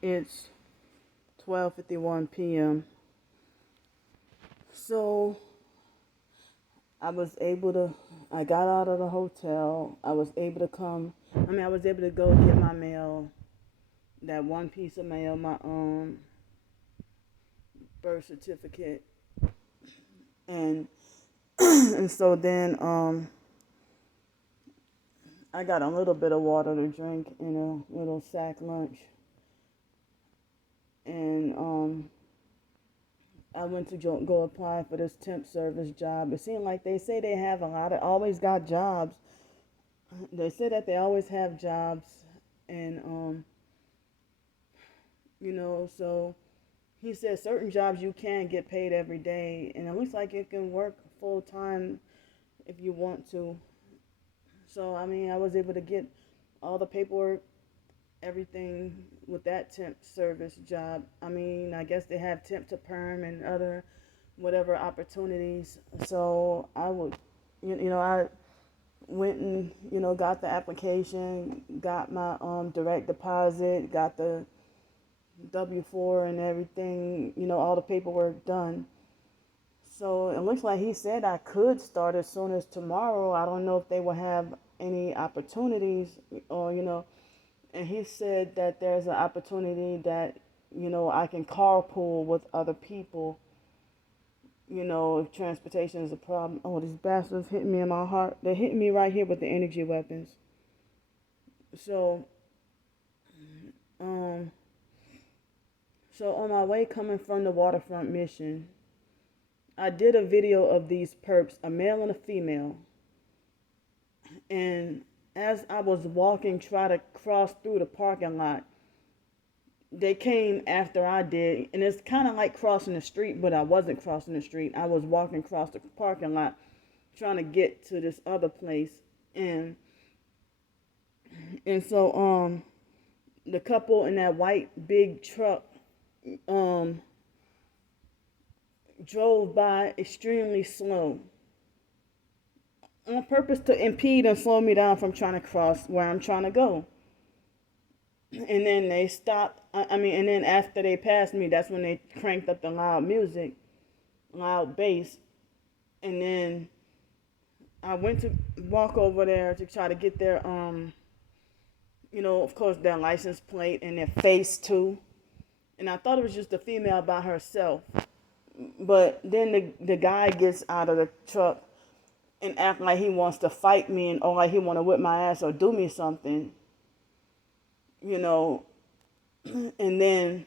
It's 12:51 p.m. So I got out of the hotel. I was able to I was able to go get my mail, that one piece of mail, my birth certificate. And and so then I got a little bit of water to drink in a little sack lunch. And I went to go apply for this temp service job. It seemed like they say they have always got jobs. They say that they always have jobs, and so he said certain jobs you can get paid every day, and it looks like you can work full time if you want to. So I was able to get all the paperwork, everything with that temp service job. I guess they have temp to perm and other whatever opportunities. So I went and got the application, got my direct deposit, got the W-4 and everything, all the paperwork done. So it looks like he said I could start as soon as tomorrow. I don't know if they will have any opportunities, or and he said that there's an opportunity that I can carpool with other people, if transportation is a problem. Oh, these bastards hit me in my heart. They're hitting me right here with the energy weapons. So so on my way coming from the waterfront mission, I did a video of these perps, a male and a female. And as I was walking, try to cross through the parking lot, they came after I did. And it's kind of like crossing the street, but I wasn't crossing the street. I was walking across the parking lot, trying to get to this other place. And so the couple in that white big truck drove by extremely slow, on purpose to impede and slow me down from trying to cross where I'm trying to go. And then they stopped. And then after they passed me, that's when they cranked up the loud music, loud bass. And then I went to walk over there to try to get their, of course, their license plate and their face too. And I thought it was just a female by herself. But then the guy gets out of the truck and act like he wants to fight me, or like he want to whip my ass or do me something, and then,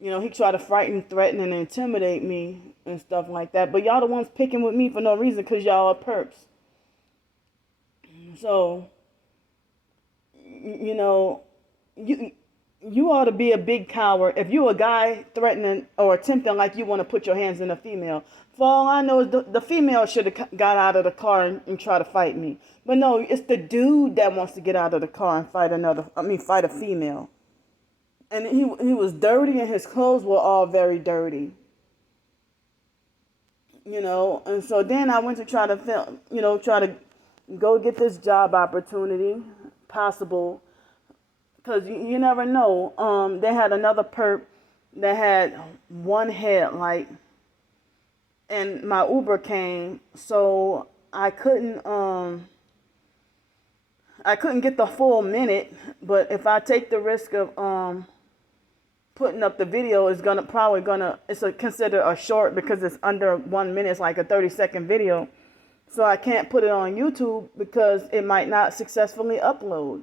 he tried to frighten, threaten, and intimidate me and stuff like that. But y'all the ones picking with me for no reason, because y'all are perps. So, you ought to be a big coward if you a guy threatening or attempting like you want to put your hands in a female. For all I know, is the female should have got out of the car and try to fight me. But no, it's the dude that wants to get out of the car and fight a female. And he was dirty, and his clothes were all very dirty. And so then I went to try to film, try to go get this job opportunity, possible. Because you never know. They had another perp that had one headlight, and my Uber came, so I couldn't get the full minute. But if I take the risk of putting up the video, it's considered a short, because it's under 1 minute. It's like a 30-second video, so I can't put it on YouTube because it might not successfully upload.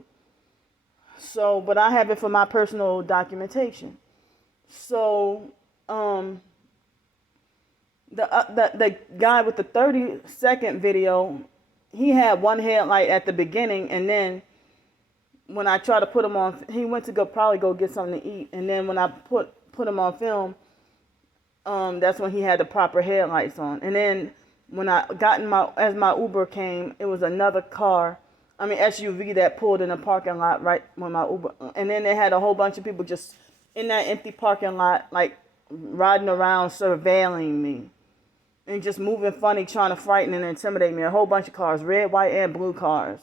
So, but I have it for my personal documentation. So, the guy with the 30-second video, he had one headlight at the beginning, and then when I tried to put him on, he went to probably go get something to eat, and then when I put him on film, that's when he had the proper headlights on. And then when I got as my Uber came, it was another SUV that pulled in the parking lot right when my Uber, and then they had a whole bunch of people just in that empty parking lot, like riding around, surveilling me, and just moving funny, trying to frighten and intimidate me. A whole bunch of cars, red, white, and blue cars,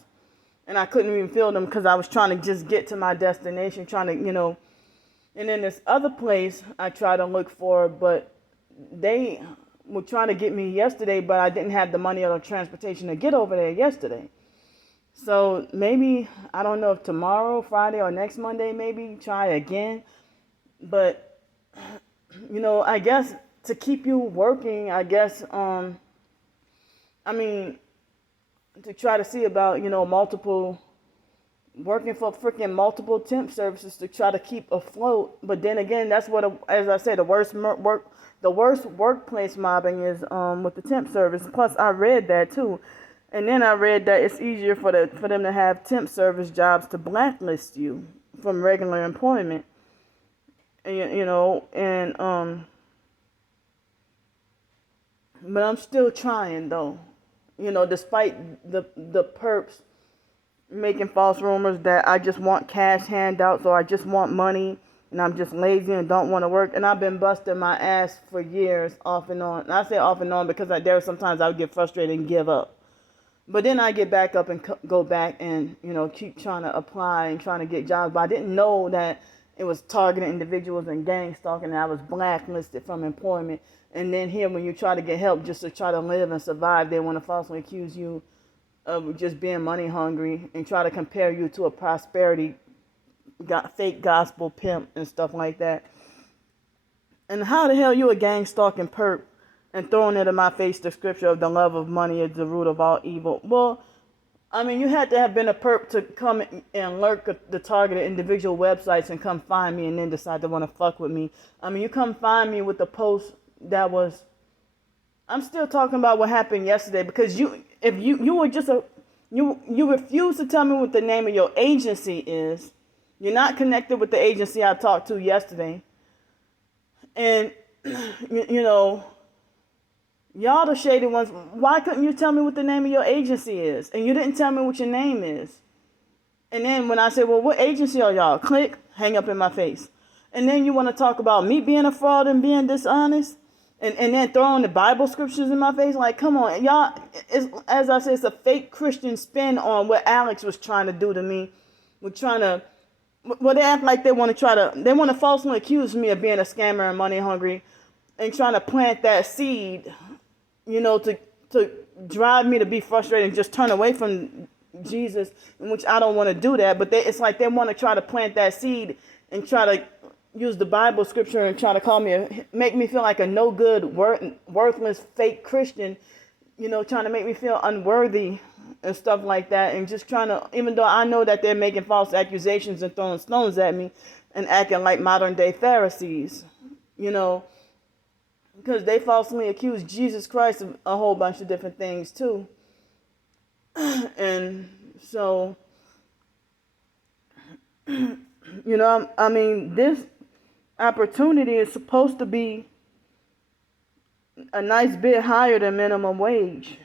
and I couldn't even feel them because I was trying to just get to my destination, trying to, And then this other place I try to look for, but they were trying to get me yesterday, but I didn't have the money or the transportation to get over there yesterday. So maybe, I don't know if tomorrow, Friday, or next Monday, maybe try again. But, I guess to keep you working, I guess, to try to see about, working for freaking multiple temp services to try to keep afloat. But then again, that's what, as I said, the worst workplace mobbing is with the temp service. Plus, I read that too. And then I read that it's easier for them to have temp service jobs to blacklist you from regular employment. But I'm still trying though. Despite the perps making false rumors that I just want cash handouts or I just want money and I'm just lazy and don't want to work. And I've been busting my ass for years off and on. And I say off and on because there are sometimes I would get frustrated and give up. But then I get back up and go back and, keep trying to apply and trying to get jobs. But I didn't know that it was targeting individuals and gang stalking, and I was blacklisted from employment. And then here, when you try to get help just to try to live and survive, they want to falsely accuse you of just being money hungry and try to compare you to a prosperity fake gospel pimp and stuff like that. And how the hell you a gang stalking perp and throwing it in my face the scripture of the love of money is the root of all evil? Well, you had to have been a perp to come and lurk the targeted individual websites and come find me and then decide to want to fuck with me. You come find me with the post that was... I'm still talking about what happened yesterday because you were just you refuse to tell me what the name of your agency is. You're not connected with the agency I talked to yesterday. And, y'all the shady ones, why couldn't you tell me what the name of your agency is? And you didn't tell me what your name is. And then when I said, well, what agency are y'all? Click, hang up in my face. And then you want to talk about me being a fraud and being dishonest? And then throwing the Bible scriptures in my face? Like, come on. Y'all, as I said, it's a fake Christian spin on what Alex was trying to do to me. They act like they want to falsely accuse me of being a scammer and money hungry and trying to plant that seed, to drive me to be frustrated and just turn away from Jesus, in which I don't want to do that. But it's like they want to try to plant that seed and try to use the Bible scripture and try to make me feel like a no good, worthless, fake Christian, trying to make me feel unworthy and stuff like that, and just trying to, even though I know that they're making false accusations and throwing stones at me and acting like modern day Pharisees, because they falsely accuse Jesus Christ of a whole bunch of different things too. And so, this opportunity is supposed to be a nice bit higher than minimum wage.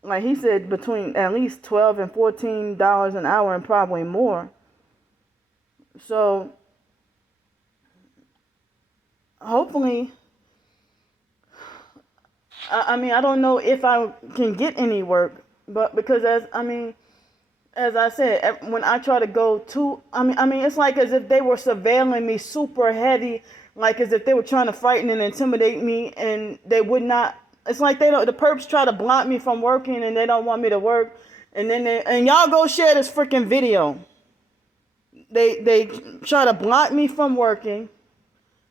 Like he said, between at least $12 and $14 an hour and probably more. So hopefully, I don't know if I can get any work, but because as I said, when I try to go to, it's like as if they were surveilling me super heavy, like as if they were trying to frighten and intimidate me, and they would not. It's like the perps try to block me from working, and they don't want me to work, and then and y'all go share this freaking video. They try to block me from working,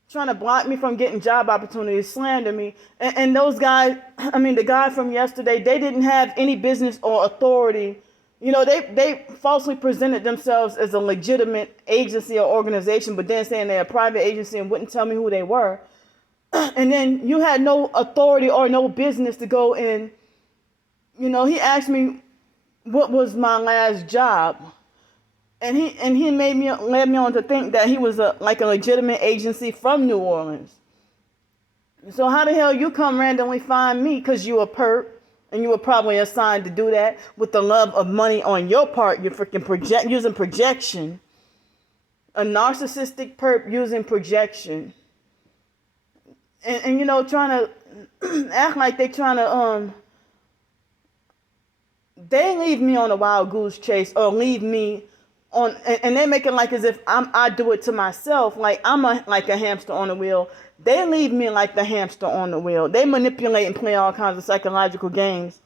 trying to block me from getting job opportunities, slander me, and those guys. The guy from yesterday, they didn't have any business or authority. They falsely presented themselves as a legitimate agency or organization, but then saying they're a private agency and wouldn't tell me who they were. And then you had no authority or no business to go in. He asked me what was my last job. And he led me on to think that he was a legitimate agency from New Orleans. So how the hell you come randomly find me because you a perp? And you were probably assigned to do that with the love of money on your part. You're freaking using projection. A narcissistic perp using projection. And trying to act like they trying to, they leave me on a wild goose chase or leave me And they make it like as if I do it to myself, like I'm like a hamster on the wheel. They leave me like the hamster on the wheel. They manipulate and play all kinds of psychological games,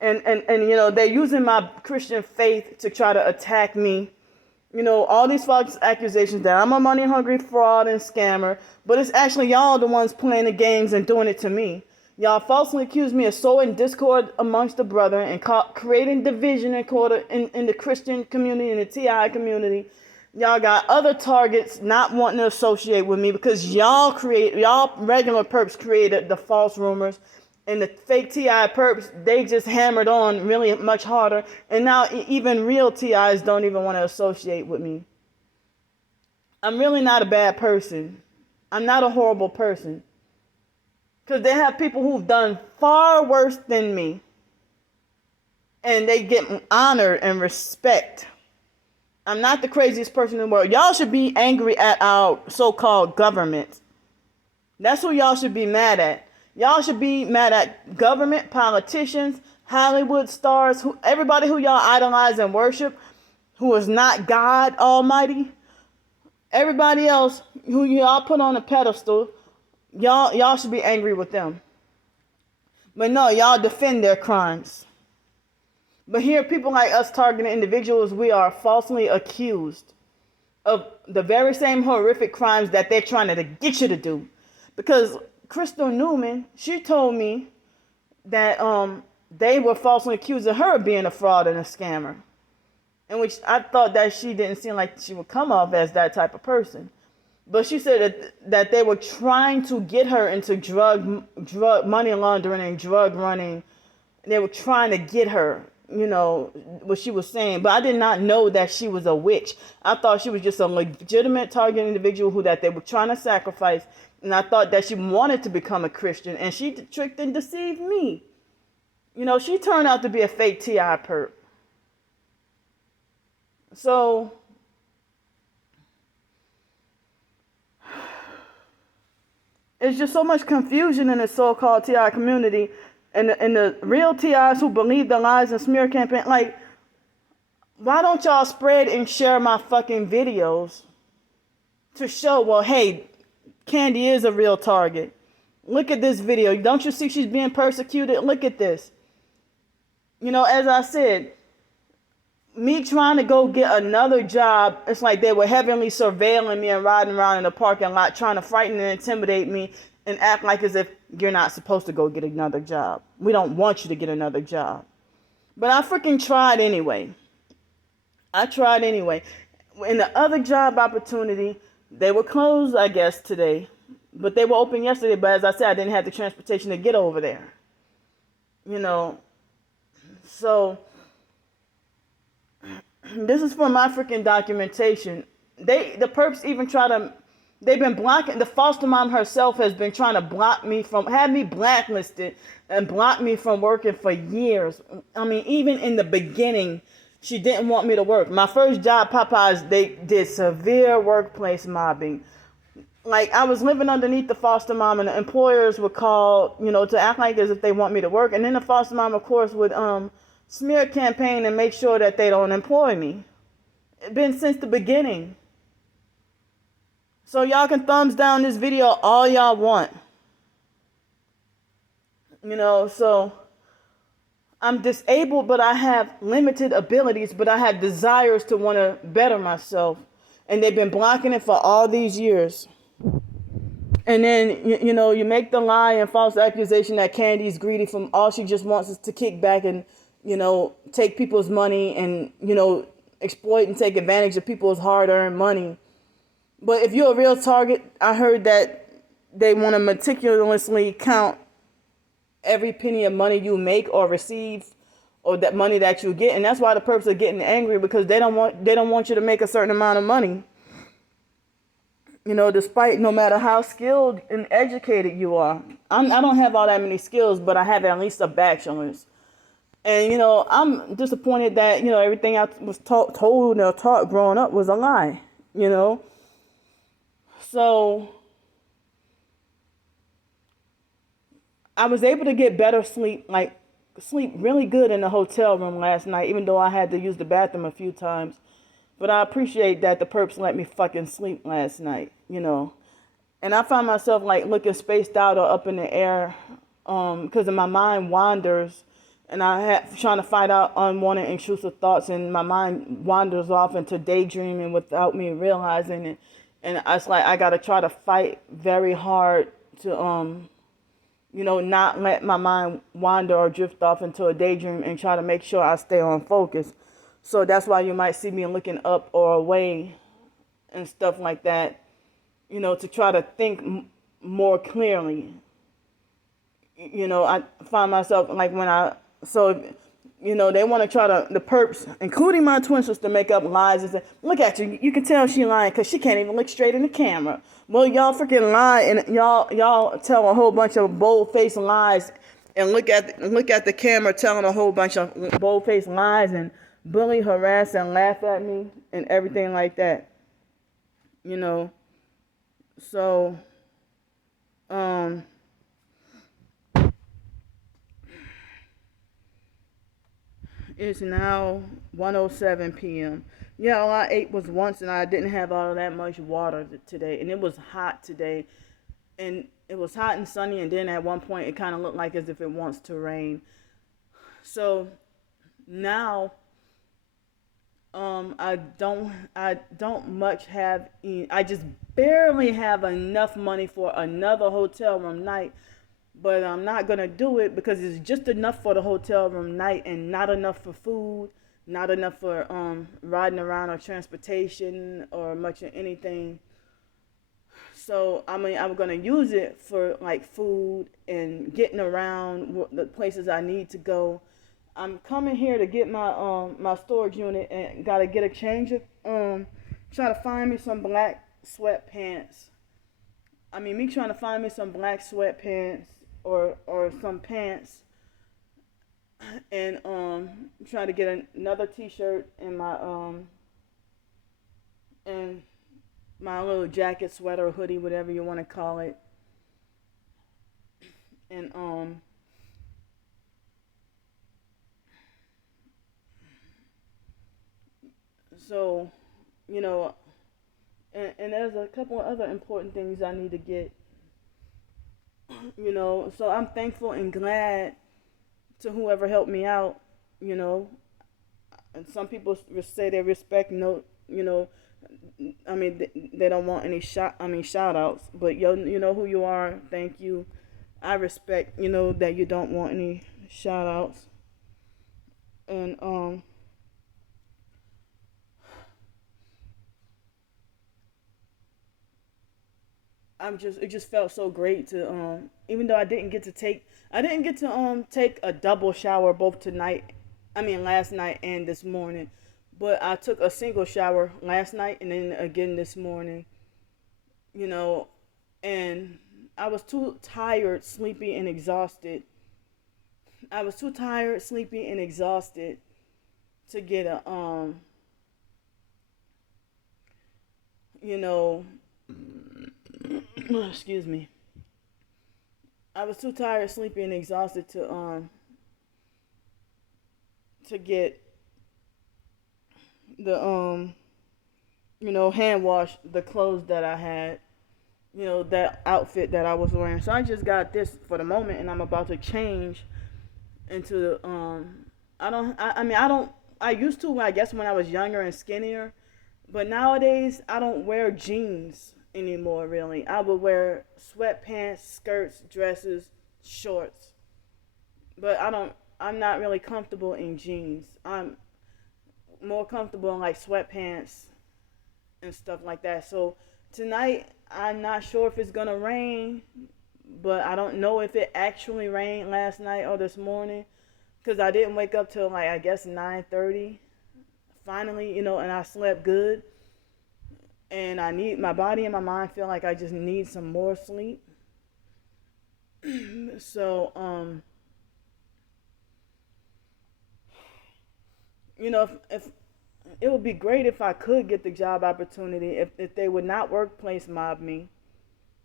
and they're using my Christian faith to try to attack me. All these false accusations that I'm a money hungry fraud and scammer, but it's actually y'all the ones playing the games and doing it to me. Y'all falsely accuse me of sowing discord amongst the brethren and creating division in the Christian community and the TI community. Y'all got other targets not wanting to associate with me because y'all regular perps created the false rumors, and the fake TI perps, they just hammered on really much harder. And now even real TIs don't even want to associate with me. I'm really not a bad person. I'm not a horrible person. Because they have people who've done far worse than me. And they get honor and respect. I'm not the craziest person in the world. Y'all should be angry at our so-called government. That's who y'all should be mad at. Y'all should be mad at government, politicians, Hollywood stars, everybody who y'all idolize and worship, who is not God Almighty. Everybody else who y'all put on a pedestal, y'all should be angry with them. But no, y'all defend their crimes. But here, people like us targeting individuals, we are falsely accused of the very same horrific crimes that they're trying to get you to do. Because Crystal Newman, she told me that they were falsely accusing her of being a fraud and a scammer. In which I thought that she didn't seem like she would come off as that type of person. But she said that they were trying to get her into drug money laundering and drug running. They were trying to get her, what she was saying. But I did not know that she was a witch. I thought she was just a legitimate target individual that they were trying to sacrifice. And I thought that she wanted to become a Christian. And she tricked and deceived me. She turned out to be a fake TI perp. So it's just so much confusion in the so-called TI community, and the real TIs who believe the lies and smear campaign. Like, why don't y'all spread and share my fucking videos to show, well, hey, Candy is a real target. Look at this video. Don't you see she's being persecuted? Look at this. As I said, me trying to go get another job, it's like they were heavily surveilling me and riding around in the parking lot trying to frighten and intimidate me and act like as if you're not supposed to go get another job. We don't want you to get another job. But I freaking tried anyway. In the other job opportunity, they were closed, I guess, today. But they were open yesterday. But as I said, I didn't have the transportation to get over there. So this is for my freaking documentation. The perps even they've been blocking, the foster mom herself has been trying to have me blacklisted and block me from working for years. I mean, even in the beginning, she didn't want me to work. My first job, Popeyes, they did severe workplace mobbing. Like, I was living underneath the foster mom, and the employers would call, to act like as if they want me to work. And then the foster mom, of course, would smear campaign and make sure that they don't employ me. It's been since the beginning. So y'all can thumbs down this video all y'all want. So I'm disabled, but I have limited abilities, but I have desires to want to better myself. And they've been blocking it for all these years. And then, you make the lie and false accusation that Candy's greedy from all she just wants is to kick back and, take people's money and, exploit and take advantage of people's hard-earned money. But if you're a real target, I heard that they want to meticulously count every penny of money you make or receive, or that money that you get. And that's why the perps are getting angry, because they don't want you to make a certain amount of money. Despite no matter how skilled and educated you are. I don't have all that many skills, but I have at least a bachelor's. And, I'm disappointed that, everything I was told or taught growing up was a lie, So I was able to get better sleep, sleep really good in the hotel room last night, even though I had to use the bathroom a few times. But I appreciate that the perps let me fucking sleep last night, you know. And I find myself like looking spaced out or up in the air, because my mind wanders, and I have trying to fight out unwanted intrusive thoughts, and my mind wanders off into daydreaming without me realizing it. And it's like I gotta try to fight very hard to not let my mind wander or drift off into a daydream, and try to make sure I stay on focus. So that's why you might see me looking up or away and stuff like that, to try to think more clearly. I find myself like they want to try to, the perps, including my twin sister, make up lies and say, look at you, you can tell she lying because she can't even look straight in the camera. Well, y'all freaking lie, and y'all tell a whole bunch of bold-faced lies, and look at the camera telling a whole bunch of bold-faced lies, and bully, harass, and laugh at me, and everything like that. So, it's now 1:07 p.m. Yeah, all I ate was once, and I didn't have all that much water today, and it was hot today, and it was hot and sunny, and then at one point it kind of looked like as if it wants to rain. So now, I don't much have. I just barely have enough money for another hotel room night. But I'm not going to do it because it's just enough for the hotel room night and not enough for food, not enough for riding around or transportation or much of anything. So, I mean, I'm going to use it for like food and getting around the places I need to go. I'm coming here to get my storage unit, and got to get a change of, try to find me some black sweatpants. I mean, me trying to find me some black sweatpants or some pants, and try to get another t-shirt and my little jacket, sweater, hoodie, whatever you want to call it. And so, and there's a couple of other important things I need to get. So I'm thankful and glad to whoever helped me out. And some people say they respect, I mean, they don't want any shout outs, but you know who you are. Thank you. I respect, that you don't want any shout outs. And it just felt so great to even though I didn't get to take a double shower both last night and this morning, but I took a single shower last night and then again this morning. you know and I was too tired, sleepy, and exhausted. To get a you know excuse me. I was too tired, sleepy, and exhausted to get the hand wash the clothes that I had, that outfit that I was wearing. So I just got this for the moment, and I'm about to change into the I used to, I guess, when I was younger and skinnier, but nowadays I don't wear jeans anymore, really. I would wear sweatpants, skirts, dresses, shorts. But I'm not really comfortable in jeans. I'm more comfortable in like sweatpants and stuff like that. So tonight, I'm not sure if it's gonna rain, but I don't know if it actually rained last night or this morning, because I didn't wake up till like, I guess, 9:30. Finally, and I slept good. And my body and my mind feel like I just need some more sleep. So, if it would be great if I could get the job opportunity, if they would not workplace mob me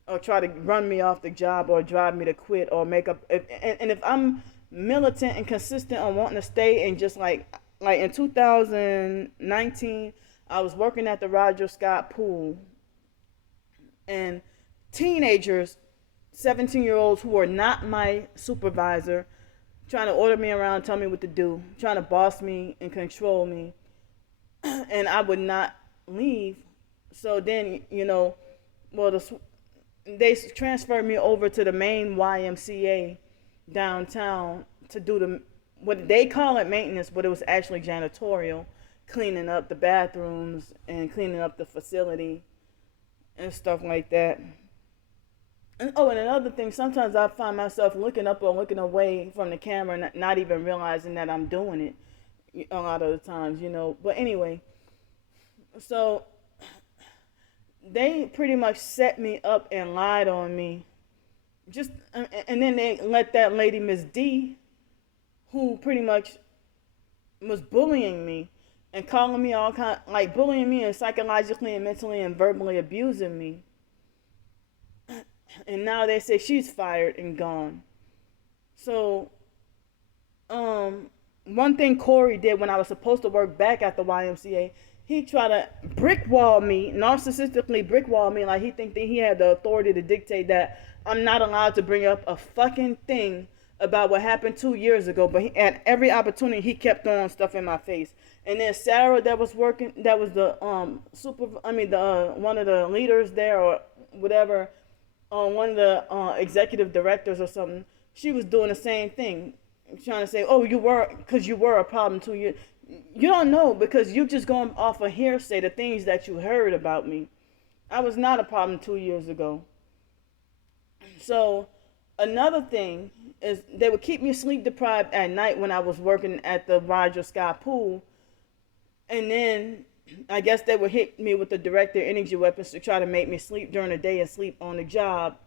or try to run me off the job or drive me to quit or make up. And if I'm militant and consistent on wanting to stay, and just like in 2019, I was working at the Roger Scott pool, and teenagers, 17-year-olds who were not my supervisor, trying to order me around, tell me what to do, trying to boss me and control me, and I would not leave. So then, well, they transferred me over to the main YMCA downtown to do what they call it maintenance, but it was actually janitorial, cleaning up the bathrooms and cleaning up the facility and stuff like that. And another thing, sometimes I find myself looking up or looking away from the camera and not even realizing that I'm doing it a lot of the times. But anyway, so they pretty much set me up and lied on me. And then they let that lady, Miss D, who pretty much was bullying me and calling me all kind, like bullying me and psychologically and mentally and verbally abusing me. And now they say she's fired and gone. So, one thing Corey did when I was supposed to work back at the YMCA, he tried to brick wall me, narcissistically brick wall me, like he think that he had the authority to dictate that I'm not allowed to bring up a fucking thing about what happened 2 years ago. But at every opportunity, he kept throwing stuff in my face. And then Sarah, that was working, that was the one of the leaders there or whatever, one of the executive directors or something, she was doing the same thing, trying to say, oh, you were a problem 2 years. You don't know, because you just going off of hearsay, the things that you heard about me. I was not a problem 2 years ago. So another thing is they would keep me sleep deprived at night when I was working at the Roger Scott pool. And then I guess they would hit me with the directed energy weapons to try to make me sleep during the day and sleep on the job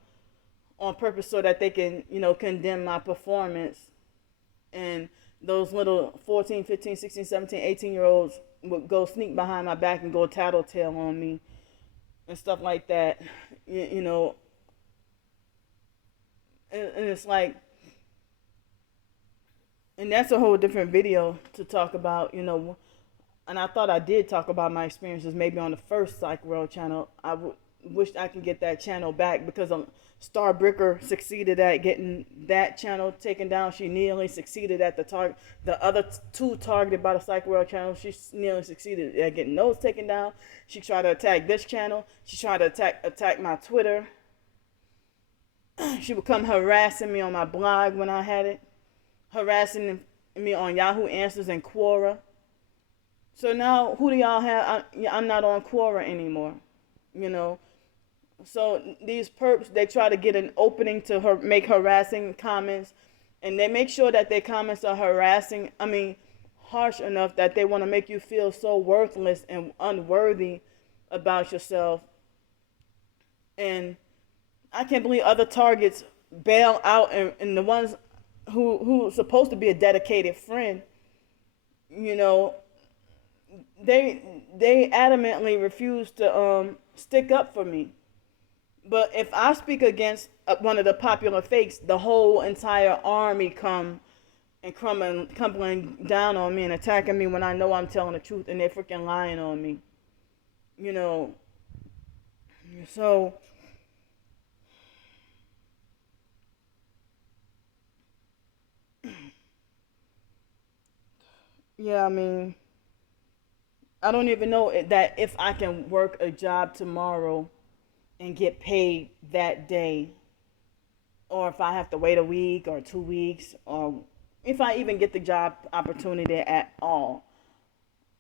on purpose so that they can, condemn my performance. And those little 14, 15, 16, 17, 18-year-olds would go sneak behind my back and go tattletale on me and stuff like that, And it's like, and that's a whole different video to talk about, And I thought I did talk about my experiences maybe on the first PsychWorld channel. I wish I could get that channel back because Starbricker succeeded at getting that channel taken down. She nearly succeeded at the other two targeted by the PsychWorld channel. She nearly succeeded at getting those taken down. She tried to attack this channel. She tried to attack my Twitter. She would come harassing me on my blog when I had it, harassing me on Yahoo Answers and Quora. So now, who do y'all have? I'm not on Quora anymore, So these perps, they try to get an opening to make harassing comments, and they make sure that their comments are harsh enough that they want to make you feel so worthless and unworthy about yourself. And I can't believe other targets bail out, and the ones who are supposed to be a dedicated friend, they adamantly refuse to stick up for me. But if I speak against one of the popular fakes, the whole entire army come and crumbling down on me and attacking me when I know I'm telling the truth, and they're freaking lying on me. So yeah, I don't even know that if I can work a job tomorrow and get paid that day, or if I have to wait a week or 2 weeks, or if I even get the job opportunity at all.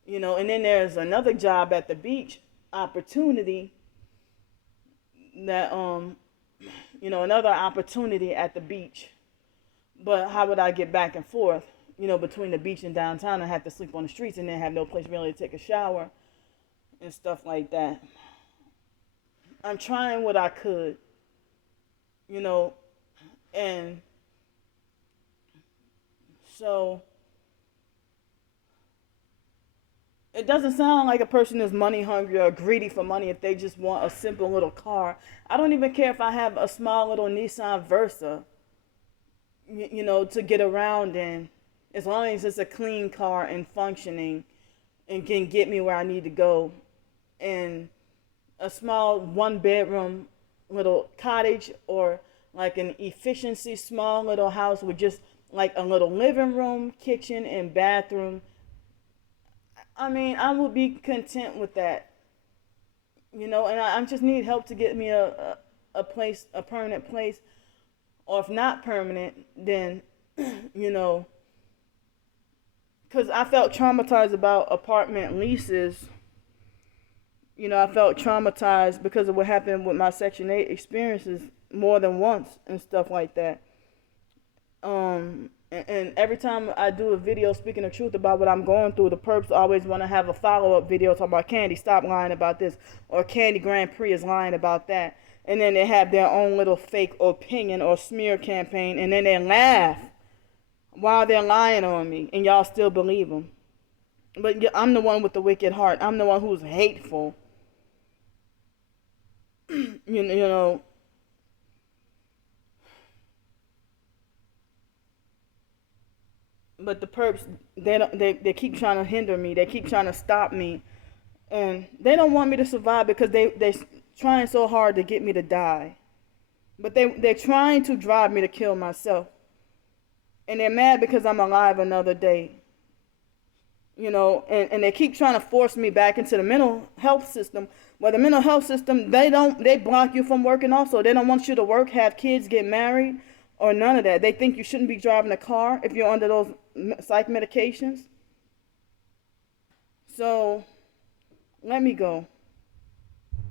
And then there's another job at the beach opportunity that, another opportunity at the beach. But how would I get back and forth, between the beach and downtown? I have to sleep on the streets and then have no place really to take a shower and stuff like that. I'm trying what I could, and so it doesn't sound like a person is money hungry or greedy for money if they just want a simple little car. I don't even care if I have a small little Nissan Versa, to get around in, as long as it's a clean car and functioning and can get me where I need to go. And a small 1 bedroom little cottage, or like an efficiency small little house with just like a little living room, kitchen, and bathroom. I mean, I would be content with that, and I just need help to get me a place, a permanent place, or if not permanent, then, you know, because I felt traumatized about apartment leases. I felt traumatized because of what happened with my Section 8 experiences more than once and stuff like that. And every time I do a video speaking the truth about what I'm going through, the perps always want to have a follow-up video talking about, Candy, stop lying about this, or Candy Grandpre is lying about that. And then they have their own little fake opinion or smear campaign, and then they laugh while they're lying on me, and y'all still believe them. But I'm the one with the wicked heart. I'm the one who's hateful. you know. But the perps, they keep trying to hinder me. They keep trying to stop me, and they don't want me to survive because they're trying so hard to get me to die. But they're trying to drive me to kill myself, and they're mad because I'm alive another day. And they keep trying to force me back into the mental health system. Well, the mental health system, they block you from working also. They don't want you to work, have kids, get married, or none of that. They think you shouldn't be driving a car if you're under those psych medications. So, let me go.